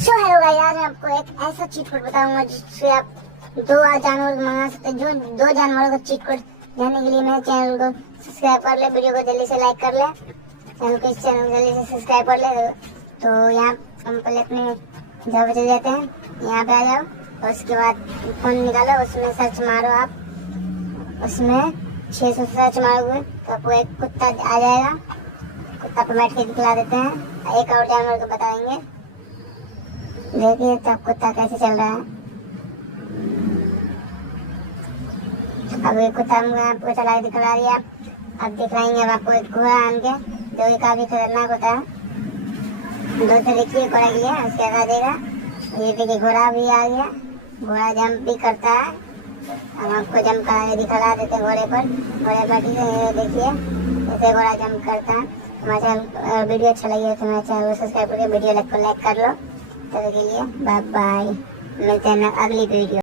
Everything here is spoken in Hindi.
सो हेलो गाइस, आज मैं आपको एक ऐसा चीट कोड बताऊंगा जिससे आप दो जानवर को मंगा सकते हैं। जो दो जानवरों का चीट कोड जानने के लिए मेरे चैनल को सब्सक्राइब कर ले, वीडियो को जल्दी से लाइक कर ले, चैनल को इस चैनल को जल्दी से सब्सक्राइब कर ले। तो यहाँ हम पहले अपने जगह पे चले जाते हैं, यहाँ पे आ जाओ और उसके बाद फोन निकालो, उसमें सर्च मारो। आप उसमें 600 सर्च मारोगे तो आपको एक कुत्ता आ जाएगा। कुत्ता पर बैठ के दिखला देते हैं। एक और जानवर को बताएंगे, देखिए तब कुत्ता कैसे चल रहा है। अब ये कुत्ता आपको चला के दिखला दिया। अब दिखलाएंगे अब आपको एक घोड़ा आन के, जो कि काफी खतरनाक होता है। दोस्तों देखिए घोड़ा किया, उसके आगे देगा। ये देखिए घोड़ा भी आ गया, घोड़ा जंप भी करता है। हम आपको जंप करा के दिखला देते हैं घोड़े पर। घोड़े पर देखिए ऐसे घोड़ा जंप करता है। हमारे चैनल वीडियो अच्छा लगे तो हमारे चैनल को सब्सक्राइब करके वीडियो को लाइक कर लो। तब के लिए बाय बाय, मिलते हैं अगली वीडियो।